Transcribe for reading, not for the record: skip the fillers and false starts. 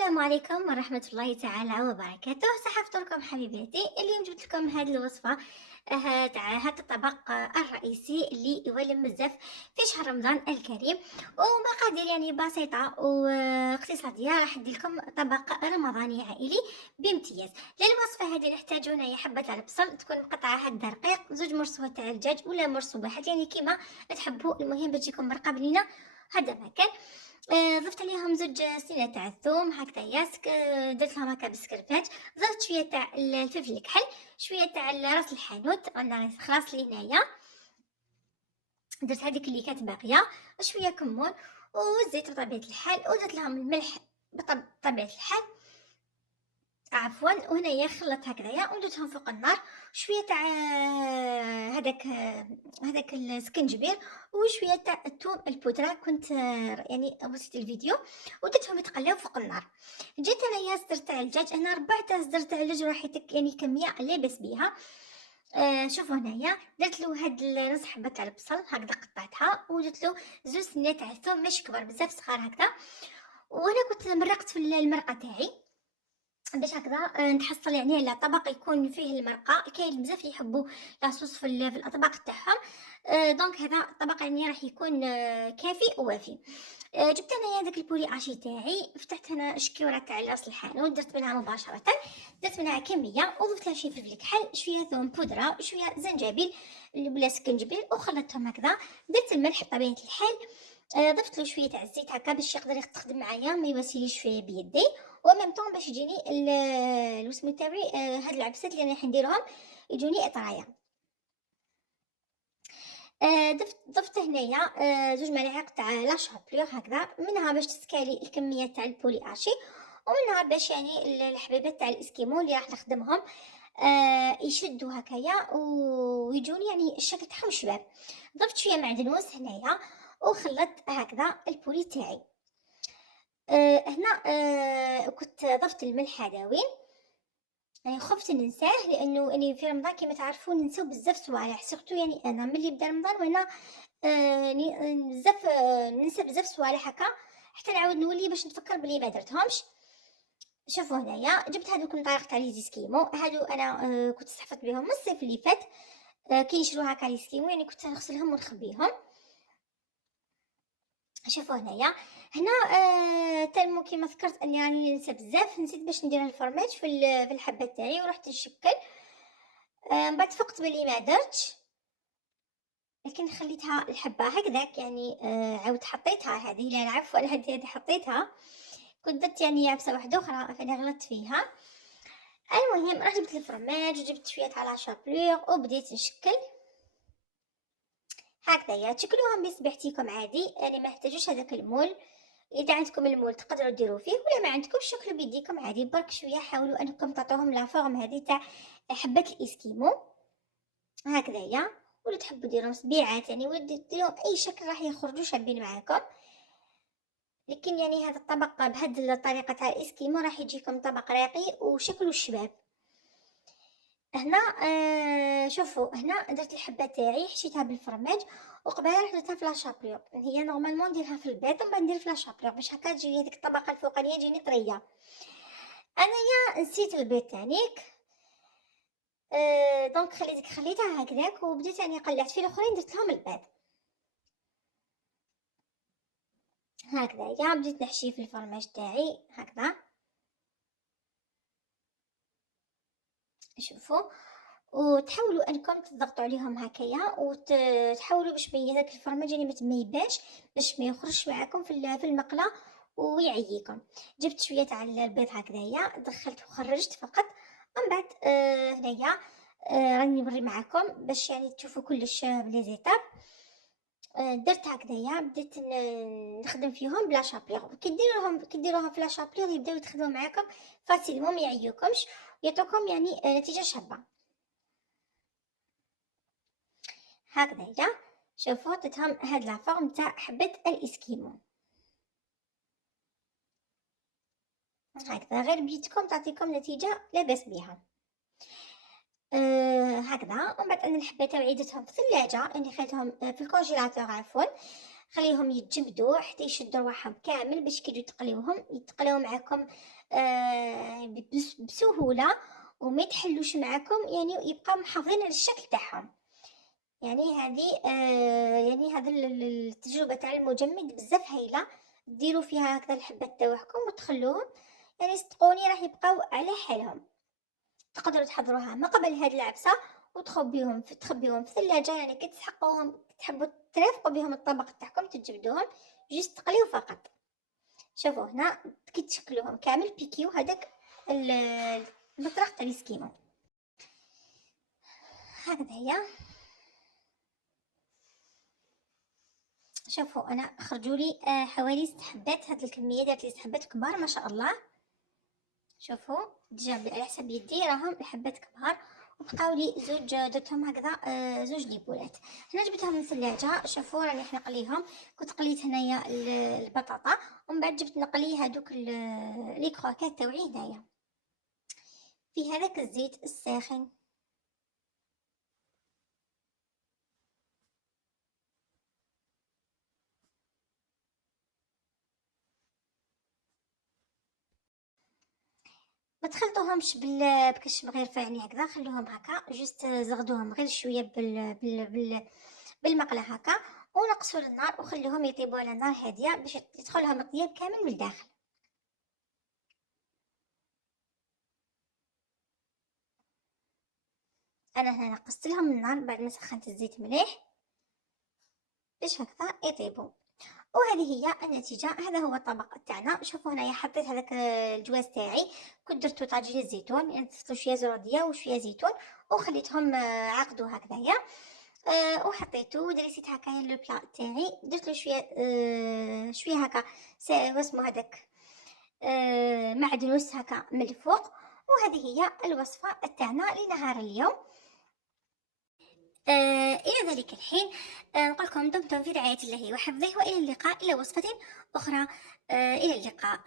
السلام عليكم ورحمة الله تعالى وبركاته. صحفتكم حبيباتي. اليوم جبت لكم هذه الوصفة، تاع هذا الطبق الرئيسي اللي يولم بزاف في شهر رمضان الكريم، ومقادير يعني بسيطة واقتصادية. راح ندير لكم طبق رمضاني عائلي بامتياز. للوصفة هذه نحتاجون هي حبة البصل تكون مقطعة هكذا رقيق، زوج مرصوة تاع الدجاج ولا مرصو واحد يعني كيما تحبوا، المهم باش تجيكم مرقة بنينة. هذا ما كان. ضفت عليهم زوج سنين تاع الثوم هكذايا، درت لهم هكا بالسكرفات. ضفت شويه تاع الفلفل الكحل، شويه تاع راس الحانوت انا خلاص لي هنايا، درت هذيك اللي كانت باقيه، وشويه كمون والزيت بطبيعه الحال، ودرت لهم الملح بطبيعه الحال عفوا. وهنايا خلطت هكذايا ودرتهم فوق النار. شويه تاع هذاك السكنجبير، وشويه تاع الثوم البودره. كنت يعني بسيت الفيديو ودرتهم يتقلاو فوق النار. جيت انايا صدرت تاع الدجاج، انا 4 صدرت تاع الدجاج، راح يعني كميه لاباس بيها. شوفوا هنايا درت له هاد نص حبه تاع البصل هكذا قطعتها، ودرت له زوج سنات تاع الثوم مش كبار بزاف، صغار هكذا. وانا كنت مرقت في المرقه تاعي باش هكذا نتحصل يعني على طبق يكون فيه المرقه. كاين بزاف يحبوا لاصوص في في الاطباق تاعهم. دونك هذا الطبق يعني راح يكون كافي ووافي. جبت انايا داك البولي اشي تاعي، فتحت هنا شكيوره تاع راس الحانوت، درت منها مباشره، درت منها كميه وضفت لها شويه فلفل كحل، شويه ثوم بودره، وشويه زنجبيل بلا سكنجبير، وخلطتهم هكذا. درت الملح بطبيعه الحال. ضفت له شويه تاع الزيت هكا باش يقدر يخدم معايا ما يواسيليش في بيدي، وميم طون باش يجيني الوسم تاعي. هاد العبسات اللي راح نديرهم يجوني اطرايا. ضفت هنايا زوج ملاعق تاع لا شابلور هكذا، منها باش تسكالي الكميه تاع البولي اشي، ومنها باش يعني الحبيبات تاع الاسكيمو اللي راح نخدمهم يشدوا هكايا ويجوني يعني الشكل تاعهم شباب. ضفت شويه معدنوس هنايا وخلطت هكذا البولي تاعي. هنا كنت ضفت الملح هذا وين، يعني خفت ننساه لانه يعني في رمضان كما تعرفون ننساو بزاف صوالح، سورتو يعني انا ملي بدا رمضان وانا بزاف ننسى بزاف صوالح هكا، حتى نعاود نولي باش نتفكر بلي ما درتهمش. شوفوا هنايا جبت هذوك المطارق تاع لي زيسكيمو، هادو انا كنت استحفظت بهم من الصيف اللي فات. كينشرو هكا لي زيسكيمو، يعني كنت نغسلهم ونخبيهم. شوفوا هنا تالمو كيما ذكرت اني راني ننسى بزاف، نسيت باش ندير الفرماج في في الحبه تاعي ورحت نشكل. من بعد فقت بلي ما درتش، لكن خليتها الحبه هكذاك يعني. عاود حطيتها هذه، لا عفوا هذه حطيتها، كنت درت يعني عبسه واحده اخرى فانا غلطت فيها. المهم رحت جبت الفرماج وجبت شويه تاع لا شابلور وبديت نشكل هكذايا. تشكلوهم بصبيحتيكم عادي، يعني ما يحتاجوش هذاك المول. اذا عندكم المول تقدروا ديروا فيه، ولا ما عندكمش شكلوا بيديكم عادي. برك شويه حاولوا انكم تعطوهم لا فورم هذه تاع حبه الاسكيمو هكذايا، ولا تحبوا ديرهم صبيعات يعني، ولا ديرهم اي شكل راح يخرجوا شابين معاكم. لكن يعني هذا الطبق بهذه الطريقه تاع الاسكيمو راح يجيكم طبق راقي وشكله الشباب. هنا شوفوا هنا درت الحبه تاعي حشيتها بالفرماج، وقبيله رحت درتها في لاشابلور. هي نورمالمون نديرها في البيض ومن بعد ندير في لاشابلور باش هكا تجيني ديك الطبقه الفوقانيه تجيني طريه. انايا نسيت البيض تانيك. دونك خليتها هكذاك، وبديت يعني قلعت في الاخرين درت لهم البيض هكذايا. بديت نحشي في الفرماج تاعي هكذا، شوفوا. وتحاولوا انكم تضغطوا عليهم هكايا وتحاولوا باش هذاك الفرماج يعني ما يبانش، باش ما يخرجش معاكم في في المقله ويعييكم. جبت شويه تاع البيض هكذايا دخلت وخرجت فقط. ومن بعد هنايا راني نوري معاكم باش يعني تشوفوا كلش بلي زيتاب. درت هكذايا بديت نخدم فيهم بلا شابلور. كي ديروهم في لا شابلور يبداو يتخدموا معاكم فاسيلمون، ما يعيوكمش ويعطوكم يعني نتيجه شابه هكذايا. شوفوا عطيتهم هاد لا فورم تاع حبة الاسكيمو هكذا، غير بيدكم تعطيكم نتيجة لاباس بيها. هكذا. ومن بعد انا الحبة تاعي درتهم في الثلاجة، يعني خليتهم في الكونجيلاتور عفوا. خليهم يتجمدوا حتى يشدوا رواحهم كامل باش كي تجيو تقليوهم يتقلاو معاكم بسهوله، وما يتحلوش معاكم، يعني يبقاو محافظين على الشكل تاعهم. يعني هذه يعني هذا التجربه تاع المجمد بزاف هايله. ديروا فيها هكذا الحبات تاعكم وتخلوهم، يعني صدقوني راح يبقاو على حالهم. تقدروا تحضروها ما قبل هاد العبسه وتخبيهم تخبيهم في الثلاجه، يعني كي تسحقوهم تحبوا ترافقوا بهم الطبق تاعكم تجبدوهم جست تقليو فقط. شوفوا هنا كي تشكلوهم كامل بيكيو هذاك المطرح تاع الاسكيمو. هكذا هي. شوفوا انا خرجوا لي حوالي 6 حبات، هاد الكميه ديال 3 حبات كبار ما شاء الله. شوفوا ديجا على حسب يدي راهم الحبات كبار، وبقاو لي زوج درتهم هكذا زوج ليبولات. هنا جبتهم من الثلاجه. شوفوا راني راح نقليهم. كنت قليت هنايا البطاطا ومن بعد جبت نقلي هذوك لي كروكات تاوعي هنايا في هذاك الزيت الساخن. ما تخلطوهمش بكش غير فاعني هكذا، خلوهم هكا جوست زغدوهم غير شويه بالمقله هكا، ونقصوا النار وخلوهم يطيبوا على نار هاديه باش يدخلهم الطياب كامل من الداخل. انا هنا نقصت لهم النار بعد ما سخنت الزيت مليح باش هكذا يطيبوا. وهذه هي النتيجه. هذا هو الطبق تاعنا. شوفوا هنايا حطيت هذاك الجواز تاعي، كنت درتو طاجين الزيتون، يعني ضفت شويه زروديه وشويه زيتون وخليتهم عقدوا هكذايا. وحطيته دريسيت هكايا لو بلا تاعي، درت له شويه شويه هكا واسمو هذاك معدنوس هكا من الفوق. وهذه هي الوصفه تاعنا لنهار اليوم. إلى ذلك الحين نقول لكم دمتم في رعاية الله وحفظه، وإلى اللقاء إلى وصفة أخرى. إلى اللقاء.